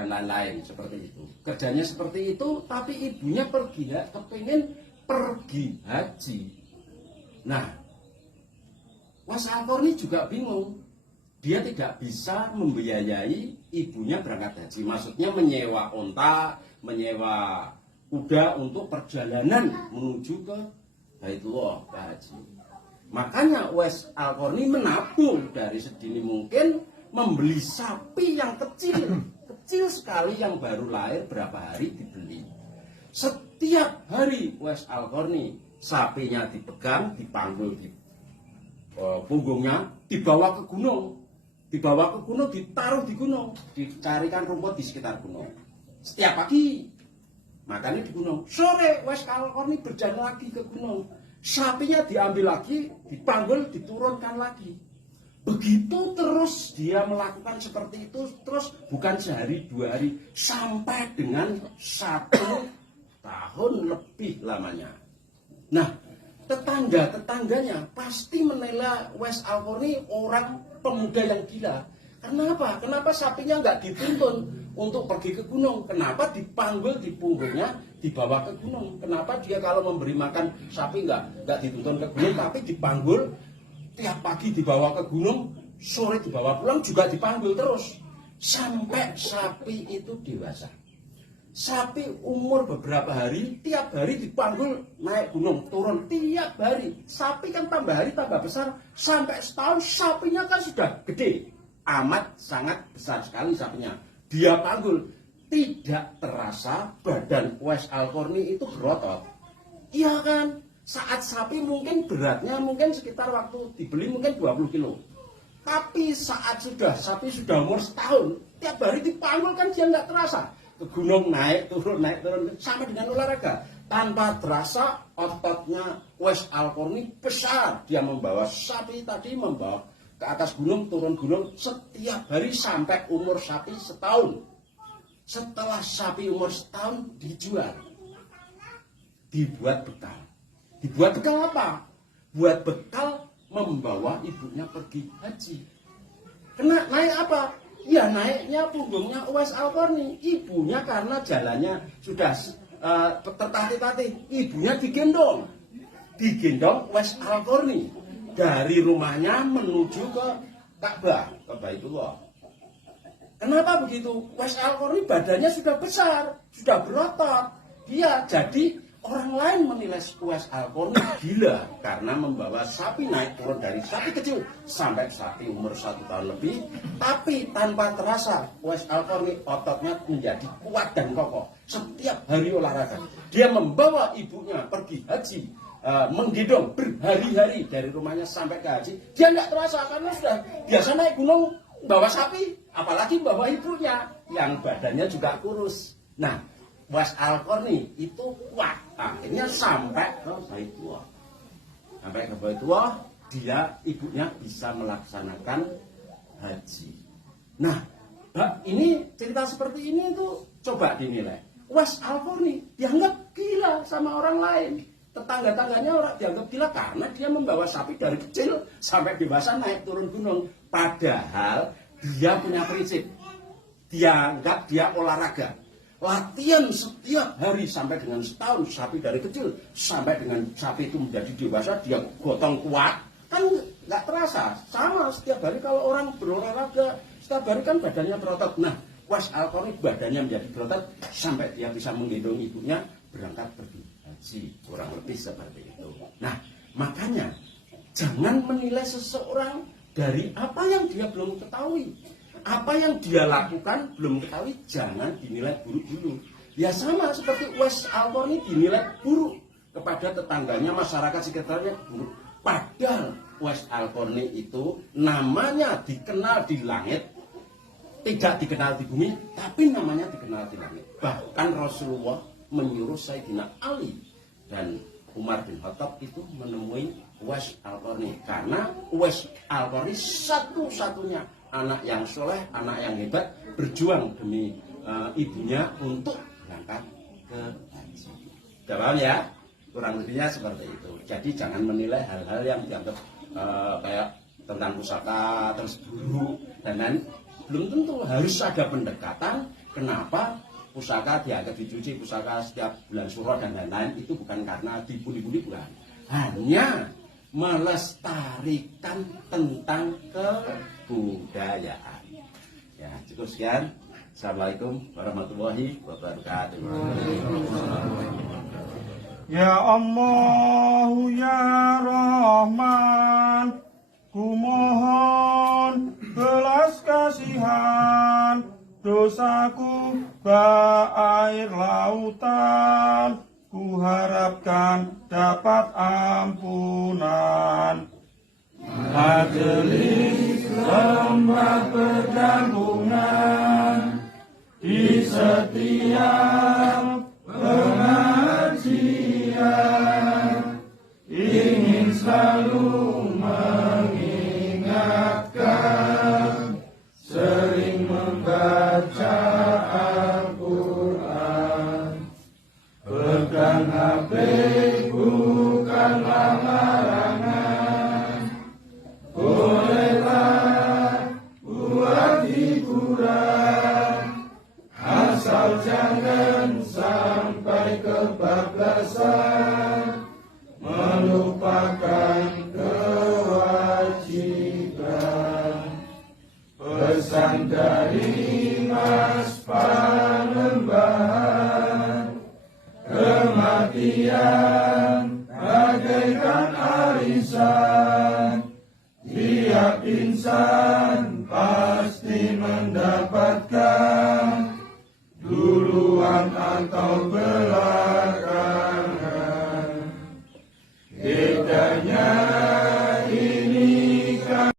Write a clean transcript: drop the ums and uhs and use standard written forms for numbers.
dan lain-lain seperti itu. Kerjanya seperti itu, tapi ibunya pergi ya, kepingin pergi haji. Nah, Mas Al-Qarni juga bingung. Dia tidak bisa membiayai ibunya berangkat haji. Maksudnya menyewa onta, menyewa kuda untuk perjalanan menuju ke Baitullah, ke haji. Makanya Uwais Al-Qarni menabung dari sedini mungkin, membeli sapi yang kecil sekali yang baru lahir berapa hari dibeli. Setiap hari Uwais Al-Qarni sapinya dipegang, dipanggul di punggungnya, dibawa ke gunung, ditaruh di gunung, dicarikan rumput di sekitar gunung. Setiap pagi makannya di gunung. Sore Uwais Al-Qarni berjalan lagi ke gunung. Sapinya diambil lagi, dipanggul, diturunkan lagi. Begitu terus dia melakukan seperti itu, terus bukan sehari dua hari, sampai dengan 1 tahun lebih lamanya. Nah, tetangga-tetangganya pasti menilai Uwais Al-Qarni orang pemuda yang gila. Kenapa? Kenapa sapinya nggak dituntun untuk pergi ke gunung? Kenapa dipanggul di punggungnya, dibawa ke gunung? Kenapa dia kalau memberi makan sapi nggak dituntun ke gunung, tapi dipanggul tiap pagi dibawa ke gunung, sore dibawa pulang juga dipanggul terus sampai sapi itu dewasa. Sapi umur beberapa hari, tiap hari dipanggul naik gunung, turun tiap hari. Sapi kan tambah hari tambah besar, sampai setahun sapinya kan sudah gede, amat sangat besar sekali sapinya. Dia panggul, tidak terasa badan Uwais Al-Qarni itu berotot. Iya kan? Saat sapi mungkin beratnya mungkin sekitar waktu dibeli mungkin 20 kilo. Tapi saat sapi sudah umur setahun, tiap hari dipanggul kan dia nggak terasa. Ke gunung naik turun, sama dengan olahraga. Tanpa terasa ototnya Uwais Al-Qarni besar. Dia membawa sapi tadi, membawa ke atas gunung, turun gunung setiap hari sampai umur sapi setahun. Setelah sapi umur setahun dijual, dibuat bekal. Dibuat bekal apa? Buat bekal membawa ibunya pergi haji. Kena naik apa? Ya naiknya punggungnya Uwais Al-Qarni. Ibunya karena jalannya sudah tertatih-tatih, ibunya digendong Uwais Al-Qarni dari rumahnya menuju ke Ka'bah, ke Baitullah. Kenapa begitu? Uwais Al-Qarni badannya sudah besar, sudah berotot. Dia jadi orang lain menilai Uwais Al-Qarni gila karena membawa sapi naik turun dari sapi kecil sampai sapi umur 1 tahun lebih, tapi tanpa terasa Uwais Al-Qarni ototnya menjadi kuat dan kokoh. Setiap hari olahraga, dia membawa ibunya pergi haji, menggendong berhari-hari dari rumahnya sampai ke haji. Dia nggak terasa karena sudah biasa naik gunung bawa sapi, apalagi bawa ibunya yang badannya juga kurus. Nah, Uwais Al-Qarni itu kuat, akhirnya sampai ke Baitullah. Sampai ke Baitullah, ibunya bisa melaksanakan haji. Nah, ini cerita seperti ini itu coba dinilai. Uwais Al-Qarni dianggap gila sama orang lain. Tetangga-tangganya orang dianggap gila karena dia membawa sapi dari kecil sampai dewasa naik turun gunung. Padahal dia punya prinsip. Dianggap dia olahraga. Latihan setiap hari sampai dengan setahun, sapi dari kecil sampai dengan sapi itu menjadi dewasa, dia gotong kuat, kan nggak terasa. Sama setiap hari kalau orang berolahraga, setiap hari kan badannya berotot. Nah, Uwais Al-Qarni badannya menjadi berotot sampai dia bisa menggendong ibunya berangkat pergi haji, kurang lebih seperti itu. Nah, makanya jangan menilai seseorang dari apa yang dia belum ketahui. Apa yang dia lakukan belum ketahui, jangan dinilai buruk dulu. Ya sama seperti Uwais Al-Qarni dinilai buruk kepada tetangganya, masyarakat sekitarnya buruk. Padahal Uwais Al-Qarni itu namanya dikenal di langit, tidak dikenal di bumi, tapi namanya dikenal di langit. Bahkan Rasulullah menyuruh Sayyidina Ali dan Umar bin Khattab itu menemui Uwais Al-Qarni. Karena Uwais Al-Qarni satu-satunya anak yang soleh, anak yang hebat, berjuang demi ibunya untuk berangkat ke haji. Sudah paham ya? Kurang lebihnya seperti itu. Jadi jangan menilai hal-hal yang dianggap kayak tentang pusaka, terus buruk, dan lain. Belum tentu, harus ada pendekatan. Kenapa pusaka dianggap dicuci, pusaka setiap bulan Suro dan lain-lain, itu bukan karena dibuli-buli, bukan. Hanya melestarikan tentang kebudayaan. Ya, cukup sekian. Assalamualaikum warahmatullahi wabarakatuh. Ya Allah, ya Rahman, kumohon belas kasihan, dosaku air lautan, kuharapkan dapat ampunan. Majelis tempat perkampungan di setiap pengajian ingin selalu mengingatkan, sering membaca Al-Quran. Pegang HP bukanlah larangan, bolehlah buat hiburan, asal jangan sampai kebablasan, melupakan kewajiban. Pesan dari Mas Panembahan, kematian bagaikan arisan, tiap insan pasti mendapatkan duluan atau belakangan.